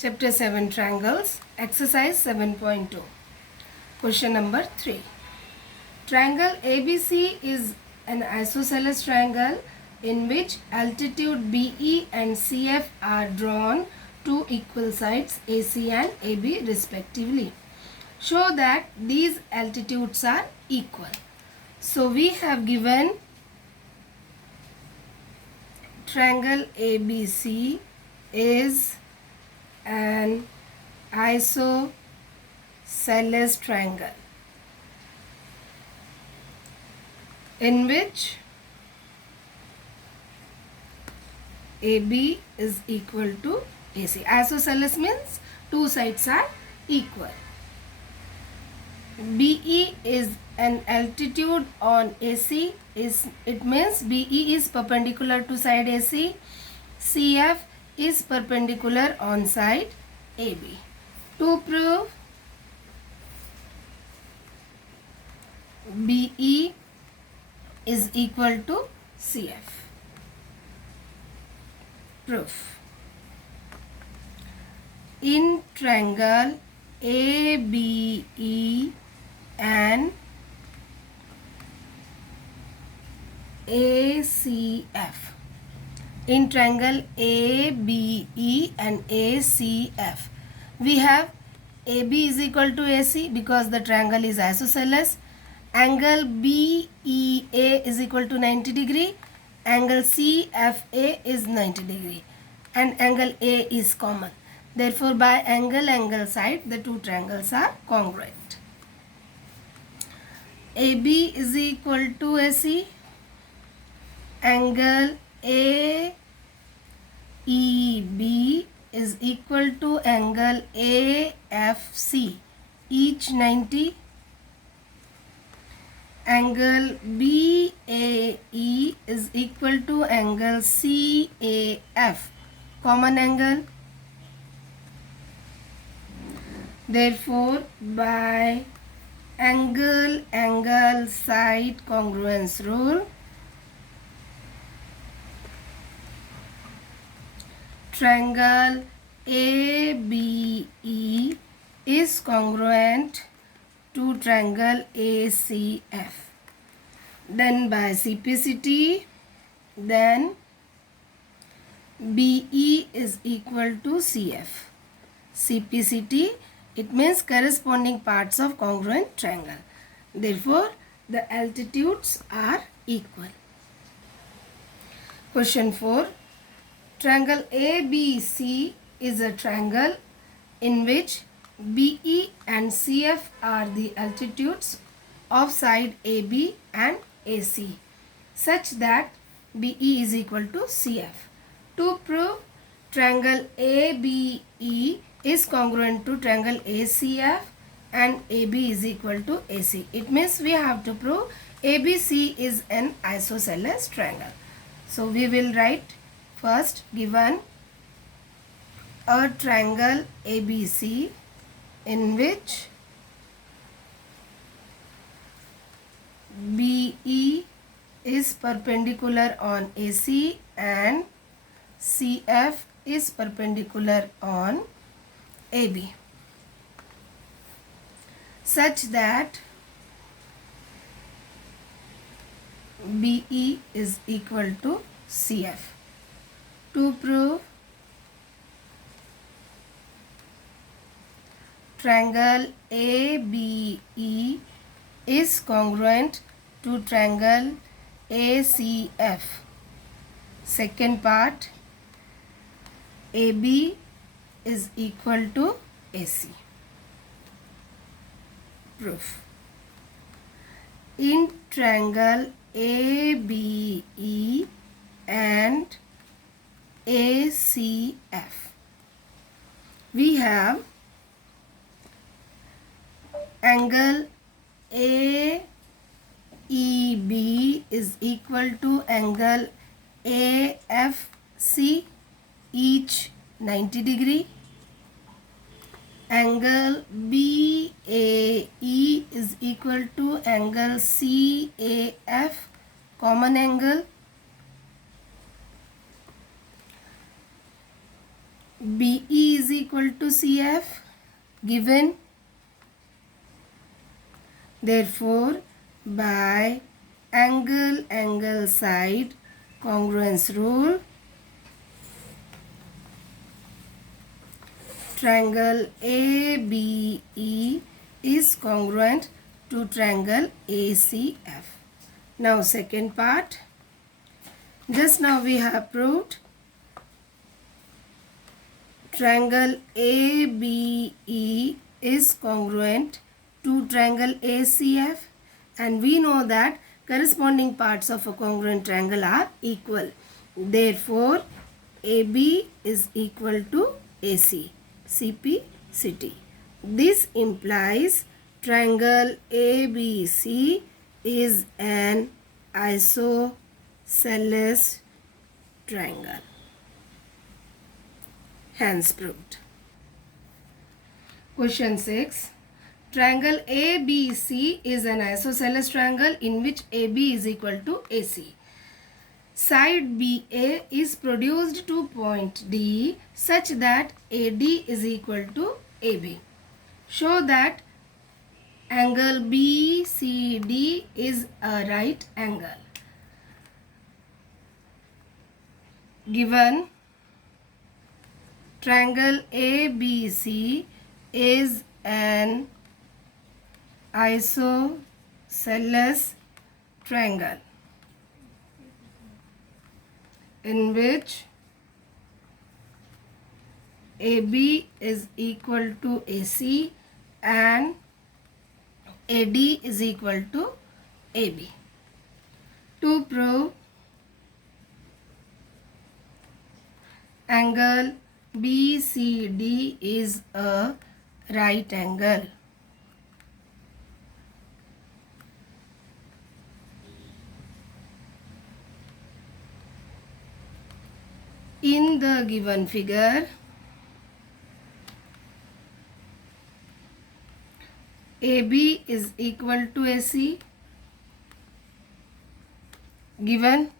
Chapter 7 Triangles, Exercise 7.2. Question number 3. Triangle ABC is an isosceles triangle in which altitude BE and CF are drawn to equal sides AC and AB respectively. Show that these altitudes are equal. So we have given triangle ABC is an isosceles triangle in which AB is equal to AC. Isosceles means two sides are equal. BE is an altitude on AC. It means BE is perpendicular to side AC. CF is perpendicular on side AB. To prove BE is equal to CF. Proof. In triangle ABE and ACF. In triangle ABE and ACF, we have AB is equal to AC because the triangle is isosceles. Angle BEA is equal to 90 degree. Angle CFA is 90 degree. And angle A is common. Therefore, by angle side, the two triangles are congruent. AB is equal to AC. Angle AEB is equal to angle AFC, each 90. Angle BAE is equal to angle CAF, common angle. Therefore, by angle side congruence rule, triangle ABE is congruent to triangle ACF. Then by CPCT, then BE is equal to CF. CPCT, it means corresponding parts of congruent triangle. Therefore, the altitudes are equal. Question 4. Triangle ABC is a triangle in which BE and CF are the altitudes of side AB and AC such that BE is equal to CF. To prove triangle ABE is congruent to triangle ACF and AB is equal to AC. It means we have to prove ABC is an isosceles triangle. So we will write first given a triangle ABC in which BE is perpendicular on AC and CF is perpendicular on AB such that BE is equal to CF. To prove triangle ABE is congruent to triangle ACF. Second part, AB is equal to AC. Proof. In triangle ABE and ACF, we have angle AEB is equal to angle AFC, each 90 degree. Angle BAE is equal to angle CAF, common angle. BE is is equal to CF given. Therefore, by angle side congruence rule, triangle ABE is congruent to triangle ACF. Now second part. Just now we have proved triangle ABE is congruent to triangle ACF, and we know that corresponding parts of a congruent triangle are equal. Therefore, AB is equal to AC, CP, CT. This implies triangle ABC is an isosceles triangle. Hence proved. Question 6. Triangle ABC is an isosceles triangle in which AB is equal to AC. Side BA is produced to point D such that AD is equal to AB. Show that angle BCD is a right angle. Given triangle ABC is an isosceles triangle in which AB is equal to AC and AD is equal to AB. To prove angle BCD is a right angle, in the given figure, AB is equal to AC, given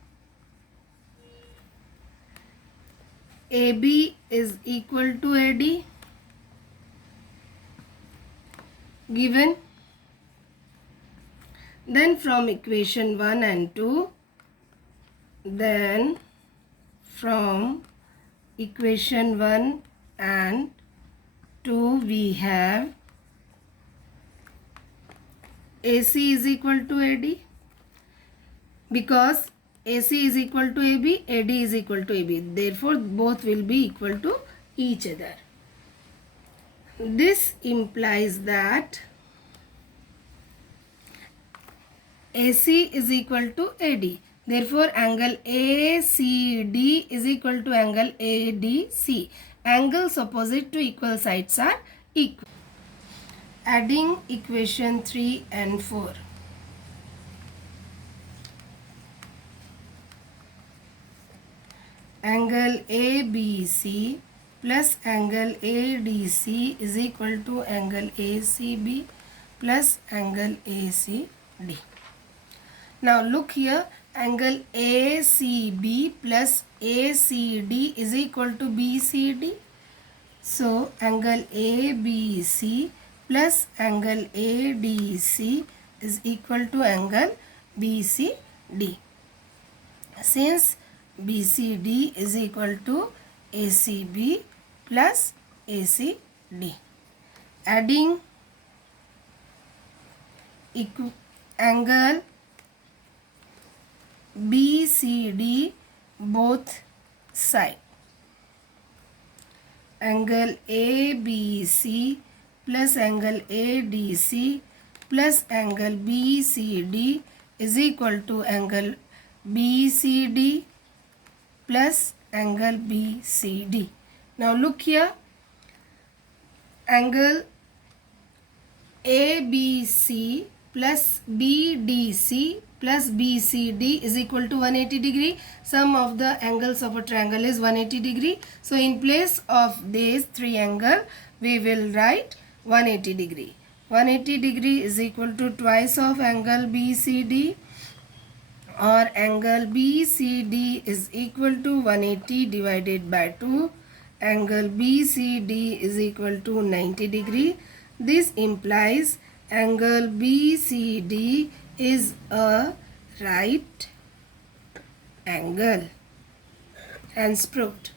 AB is equal to AD, given. Then from equation 1 and 2, then from equation 1 and 2 we have AC is equal to AD, because AC is equal to AB, AD is equal to AB. Therefore, both will be equal to each other. This implies that AC is equal to AD. Therefore, angle ACD is equal to angle ADC. Angles opposite to equal sides are equal. Adding equation 3 and 4. Angle ABC plus angle ADC is equal to angle ACB plus angle ACD. Now look here, angle ACB plus ACD is equal to BCD. So angle ABC plus angle ADC is equal to angle BCD. Since BCD is equal to ACB plus ACD. Adding angle BCD both sides. Angle ABC plus angle ADC plus angle BCD is equal to angle BCD plus angle BCD. Now look here, angle ABC plus BDC plus BCD is equal to 180 degree. Sum of the angles of a triangle is 180 degree. So in place of these three angles, we will write 180 degree. 180 degree is equal to twice of angle BCD, or angle BCD is equal to 180 divided by 2, angle BCD is equal to 90 degree. This implies angle BCD is a right angle. Hence proved.